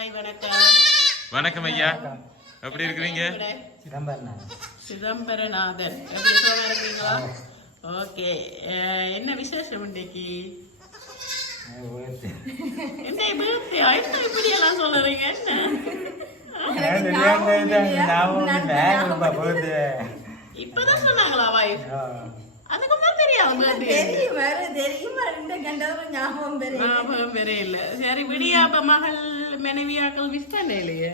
Hi வணக்கம். வணக்கம் ஐயா, எப்படி இருக்கிறீங்க? சிதம்பரநாதன். எப்படி சுகமா இருக்கீங்களா? ஓகே. என்ன விசேஷம் இன்னைக்கு? என்ன இப்படி எல்லாம் சொல்லுறீங்க? இப்பதான் சொன்னாங்களா வாய்ஸ்? அதுக்கு ஞாபகம் இல்ல. சரி விடியா மகள் மனைவியாக்கள் மிஸ் பண்ண இல்லையே.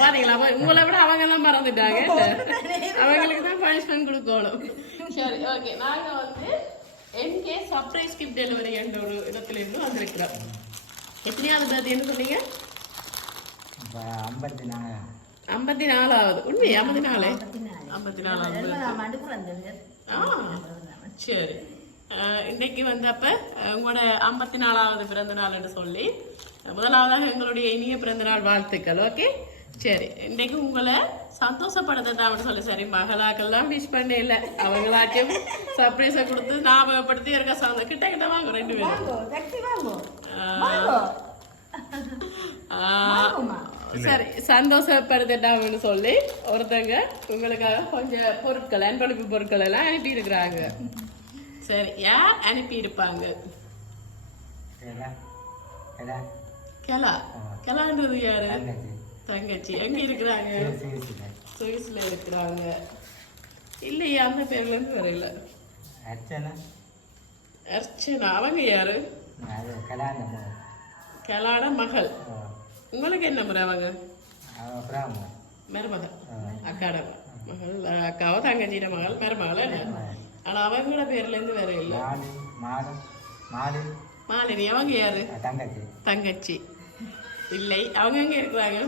பாத்தீங்களா, உங்களை விட அவங்க எல்லாம் மறந்துட்டாங்க. அவங்களுக்கு தான் பனிஷ்மெண்ட் கொடுக்கணும். சரி ஓகே. நாங்க வந்து என்கே சர்ப்ரைஸ் கிஃப்ட் டெலிவரி என்ற ஒரு இடத்துல இருந்து வந்திருக்கிறோம். எத்தனையாவது பர்த்டேன்னு சொன்னீங்க? 54வது. உண்மை 54. சரி. இன்னைக்கு வந்து அப்ப உங்களோட 54வது பிறந்த நாள் என்று சொல்லி முதலாவதாக எங்களுடைய இனிய பிறந்த நாள் வாழ்த்துக்கள். ஓகே சரி. இன்னைக்கு உங்களை சந்தோஷப்படுத்தான் சொல்லி சரி மகளாக்கெல்லாம் விஷ் பண்ண இல்லை, அவங்களாச்சும் சர்ப்ரைஸை கொடுத்து ஞாபகப்படுத்தி இருக்க கிட்ட கிட்ட வாங்க 2 பேரும். சரி சந்தோஷப்படுத்திட்டாங்கன்னு சொல்லி ஒருத்தங்க உங்களுக்காக கொஞ்சம் பொருட்கள் அன்பளிப்பு பொருட்கள் எல்லாம் அனுப்பி இருக்கிறாங்க. சரி யார் அனுப்பி இருப்பாங்க? கெலான்றது யாரு? தங்கச்சி. எங்க இருக்கிறாங்க? சுவிஸ்ல இருக்கிறாங்க. இல்லையா, அந்த பேர்ல இருந்து வரையில. அர்ச்சனா. அவங்க யாரு? கெலாட மகள். உங்களுக்கு என்ன முறை? அவங்க மருமகள். அக்காட மகள். அக்காவோ தங்கச்சியோட மகள் மருமகள். ஆனா அவங்களோட பேர்ல இருந்து வேற இல்ல. மாலினி. அவங்க யாரு? தங்கச்சி. இல்லை, அவங்க எங்க இருக்கிறாங்க?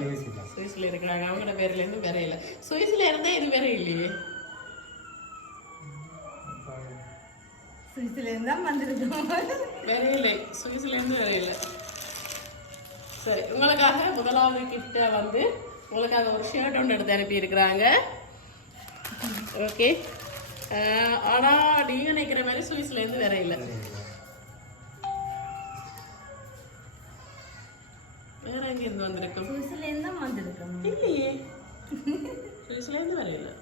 சுவிஸ்ல இருக்கிறாங்க. அவங்களோட பேர்ல இருந்து வேற இல்ல. சுவிஸ்ல இருந்தா இது வேற இல்லையே. சுவிஸ்ல இருந்தா வந்திருக்கோம். வேற இல்லை, சுவிஸ்ல இருந்து வேற இல்லை. சரி, உங்களுக்காக முதலாவது கிஃப்ட வந்து உங்களுக்காக ஒரு ஷர்ட் ஒன்று எடுத்து அனுப்பி இருக்கிறாங்க. ஓகே. ஆனா நீங்க நினைக்கிற மாதிரி சுவிஸ்ல இருந்து வேற இல்லை. வேற எங்க இருந்து வந்திருக்கும்? சுவிஸ்ல இருந்து வந்திருக்கும். இல்லையே, சுவிஸ்ல இருந்து வேற இல்லை.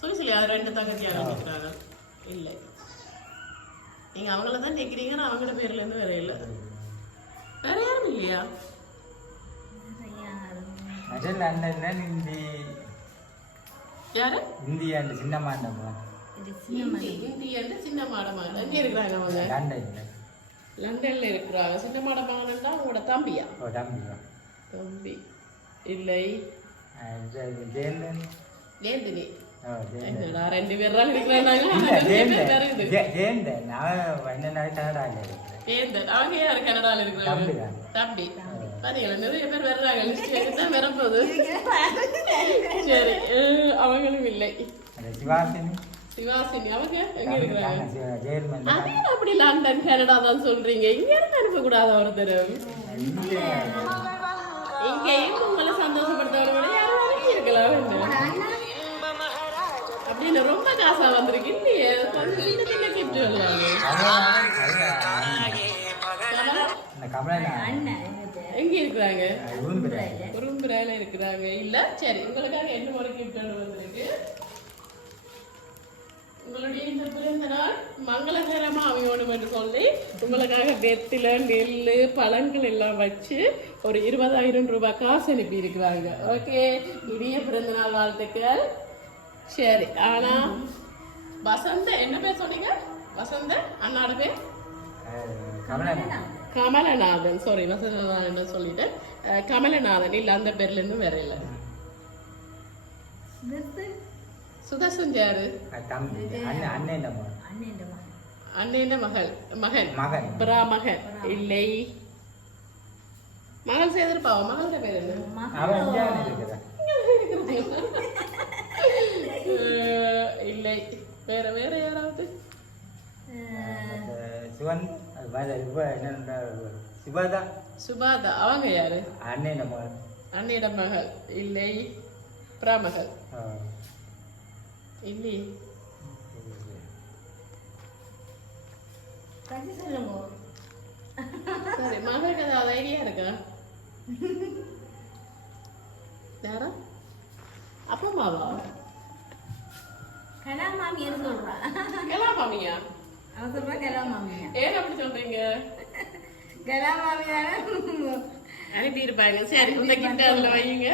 சுவிஸ்ல யார் 2 தங்கச்சியாக நினைக்கிறாங்க? இல்லை, நீங்க அவங்கள தான் நினைக்கிறீங்கன்னா அவங்களோட பேர்ல இருந்து வேற இல்லை. வேற யாரும் இல்லையா? யாரு? இந்தியா சின்ன மாடமா. எங்க இருக்கிறாங்க அவங்க? லண்டன்ல இருக்கிறாங்க. சின்ன மாடமானா உங்களோட தம்பியா? தம்பி இல்லை. ஜெயந்தினி. 2 பேர் தான் இருக்கிறாங்க. அவங்க யாரு? கனடால இருக்கிறாங்க. தம்பி. பாத்தீங்களா, நிறைய பேர் வர்றாங்க. லிஸ்ட் வரப்போகுது. சரி, அவங்களும் இல்லை. சிவாசினி. அவங்க எங்க இருக்கிறாங்க? அப்படி லண்டன் கனடா தான் சொல்றீங்க. இங்க இருந்து அனுப்ப கூடாத ஒருத்தர். இங்கேயும் உங்களை சந்தோஷப்படுத்தவரை யாரும் இருக்கலாம் அப்படின்னு ரொம்ப காசா வந்திருக்கு. இல்லையே, கொஞ்சம் சின்ன கிஃப்ட் வரலாங்க. எங்க இருக்கிறாங்க? உரும்புராயில இருக்கிறாங்க. இல்ல சரி, உங்களுக்காக என்ன ஒரு கிஃப்ட் வந்திருக்கு. உங்களுடைய இந்த பிறந்த நாள் மங்களகரமா அமையணும் என்று சொல்லி உங்களுக்காக வெத்தில நெல்லு பழங்கள் எல்லாம் வச்சு ஒரு 20,000 ரூபாய் காசு அனுப்பி இருக்கிறாங்க. ஓகே, இனிய பிறந்த நாள் வாழ்த்துக்கள். சரி, ஆனா வசந்த என்ன பேர் சொன்னீங்க? வசந்த அண்ணாட பேர் கமலநாதன். சாரி, வசந்தநாதன் சொல்லிட்டு கமலநாதன். இல்ல, அந்த பேர்ல இருந்து வேற இல்ல. சுதர்சன் யாரு? அண்ணன் மகள். மகன் மகன் இல்லை. மகள் செய்திருப்பாவா? மகளோட பேர் என்ன? இல்லை. வேற வேற யாராவது? சுபாதா. அவங்க யாரு? அண்ணிட மகள். இல்லை. பிராமகள். இல்லை. சரி, மகளுக்கு ஏதாவது ஐடியா இருக்கா? யாரா அப்பமாவா கலா மாமியார் சொல்றா. கலா மாமியா? அவன் சொல்றா கலா மாமியா. ஏன் அப்படி சொல்றீங்க? கலா மாமியார அனுப்பியிருப்பாங்க. சரி, இந்த கிஃப்ட் அதுல வையுங்க.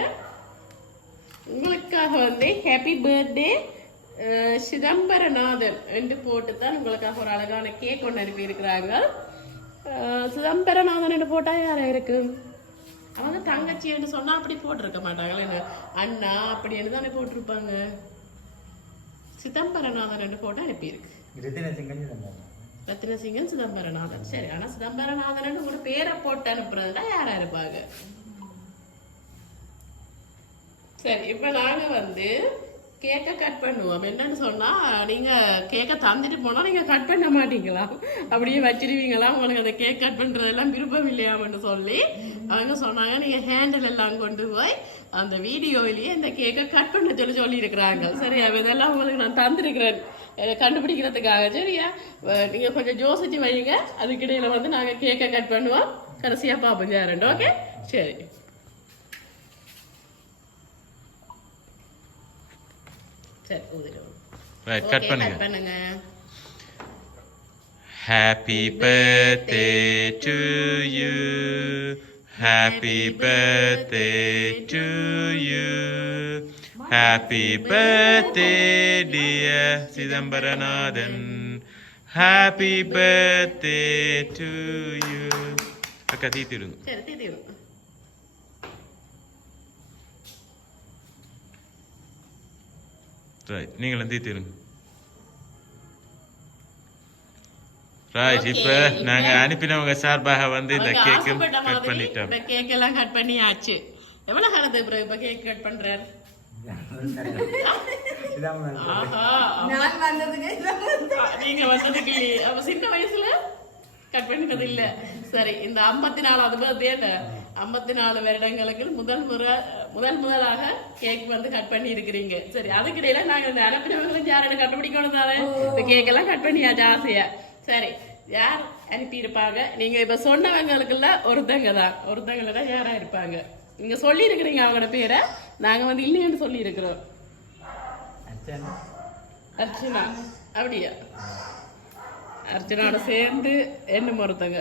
உங்களுக்காக வந்து ஹாப்பி பர்த்டே சிதம்பரநாதன் என்று போட்டு தான் உங்களுக்காக ஒரு அழகான கேக் ஒன்று அனுப்பி இருக்கிறாங்க. சிதம்பரநாதன் என்று போட்டா யாரா இருக்கு? அவங்க தங்கச்சி என்று சொன்னா அப்படி போட்டிருக்க மாட்டாங்களே, அண்ணா அப்படின்னு தானே போட்டிருப்பாங்க. சிதம்பரநாதன் என்று போட்டா அனுப்பியிருக்கு. ரத்தினசிங்கன் சிதம்பரநாதன். சரி, ஆனா சிதம்பரநாதன் ஒரு பேரை போட்டு அனுப்புறதுனா யாரா இருப்பாங்க? சரி, இப்ப நாங்க வந்து கேக்க கட் பண்ணுவோம். என்னன்னு சொன்னா, நீங்க கேக்க தந்துட்டு போனா நீங்க கட் பண்ண மாட்டீங்களா, அப்படியே வச்சிருவீங்களா? உங்களுக்கு அந்த கேக் கட் பண்றதெல்லாம் விருப்பம் இல்லையாமன்னு சொல்லி அவங்க சொன்னாங்க. நீங்க ஹேண்டில் எல்லாம் கொண்டு போய் அந்த வீடியோவிலேயே இந்த கேக்கை கட் பண்ண சொல்லி இருக்கிறாங்க. சரியா? இதெல்லாம் உங்களுக்கு நான் தந்திருக்கிறேன் கண்டுபிடிக்கிறதுக்காக. சரியா? நீங்க கொஞ்சம் யோசிச்சு வைங்க. அதுக்கிடையில வந்து நாங்க கேக்கை கட் பண்ணுவோம். கடைசியா பாப்போம் யாருண்டு. ஓகே, சரி. சரி, கட் பண்ணுங்க. Happy birthday to you. Happy birthday to you. Happy birthday dear Sidambaranathan. Happy birthday to you. Akka தீத்திடுங்க. சரி, தீத்திடுங்க. ரைட், நீங்களும் தீத்திடுங்க. ரைட், இப்ப நாங்க அனுப்பினவங்க சார்பாக வந்து இந்த கேக் கட் பண்ணிட்டோம். இந்த கேக் எல்லாம் கட் பண்ணியாச்சு. எவ்வளவு காலத்துக்கு பிறகு இப்ப கேக் கட் பண்றாரு? நீங்க வந்ததுக்கு இல்லையே, அப்ப சின்ன வயசுல கட் பண்ணினது இல்ல. சரி, இந்த 54வது பர்த்டே 54 வருடங்களுக்கு முதலாக கேக் வந்து கட் பண்ணி இருக்கிறீங்க. சரி, அதுக்கிடையில நாங்க இந்த அனுப்பினவங்களும் யாரும் கண்டுபிடிக்கணும் தானே. இந்த கேக் எல்லாம் கட் பண்ணியாச்சு ஆசையா. சரி, யார் அனுப்பி இருப்பாங்க? நீங்க இப்ப சொன்னவங்களுக்குள்ள ஒருத்தங்கள தான் யாரா இருப்பாங்க? நீங்க சொல்லி இருக்கிறீங்க அவங்களோட பேரை, நாங்க வந்து இல்லைன்னு சொல்லி இருக்கிறோம். அர்ச்சனா. அப்படியா? அர்ச்சனாவோட சேர்ந்து என்ன ஒருத்தங்க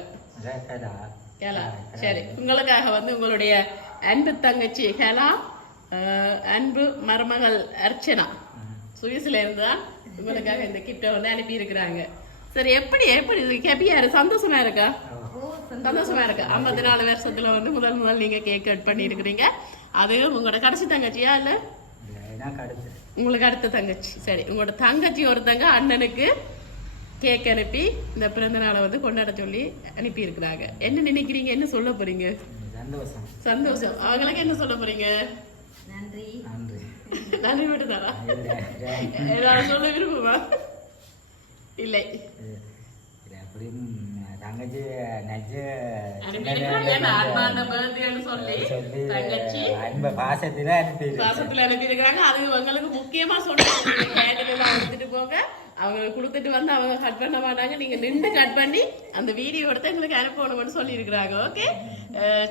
கேலா. சரி, உங்களுக்காக வந்து உங்களுடைய அன்பு தங்கச்சி கேலா, அன்பு மருமகள் அர்ச்சனா சுவிஸ்ல இருந்தான் உங்களுக்காக இந்த கிஃப்டை வந்து அனுப்பி இருக்கிறாங்க. சரி, எப்படி ஹாப்பியா சந்தோஷமா இருக்கா? சந்தோஷமா இருக்கு. 54 வருஷத்துல வந்து முதல் நீங்க கேக் கட் பண்ணி இருக்கிறீங்க. அது உங்களோட கடைசி தங்கச்சியா இல்ல உங்களுக்கு அடுத்த தங்கச்சி? சரி, உங்களோட தங்கச்சி ஒருத்தங்க அண்ணனுக்கு கேக் அனுப்பி இந்த பிறந்த நாளை வந்து கொண்டாட சொல்லி அனுப்பி இருக்கிறாங்க. என்ன நினைக்கிறீங்க? என்ன சொல்ல போறீங்க? சந்தோஷம். அவங்களுக்கு என்ன சொல்ல போறீங்க? நன்றி. நன்றி மட்டும் தானா? ஏதாவது சொல்ல விரும்புமா? இல்லை. தங்கச்சி பாசத்துல அனுப்பியிருக்காங்க. அது உங்களுக்கு முக்கியமா சொல்லிட்டு போங்க. அவங்க கொடுத்துட்டு வந்து அவங்க கட் பண்ண மாட்டாங்க. நீங்க நின்று கட் பண்ணி அந்த வீடியோ எடுத்து எங்களுக்கு அனுப்பணும்னு சொல்லி இருக்கிறாங்க. ஓகே,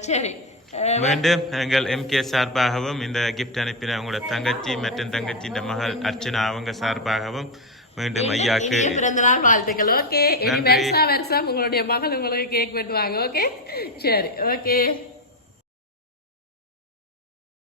சரி. மீண்டும் எங்கள் எம்கே சார்பாகவும் இந்த கிஃப்ட் அனுப்பின உங்களோட தங்கச்சி மற்றும் தங்கச்சியின் மகள் அர்ச்சனா அவங்க சார்பாகவும் மீண்டும் ஐயாக்கு பிறந்த நாள் வாழ்த்துக்கள். ஓகே, வருஷம் உங்களுடைய மகள் உங்களுக்கு கேக் வெட்டுவாங்க. ஓகே, சரி, ஓகே.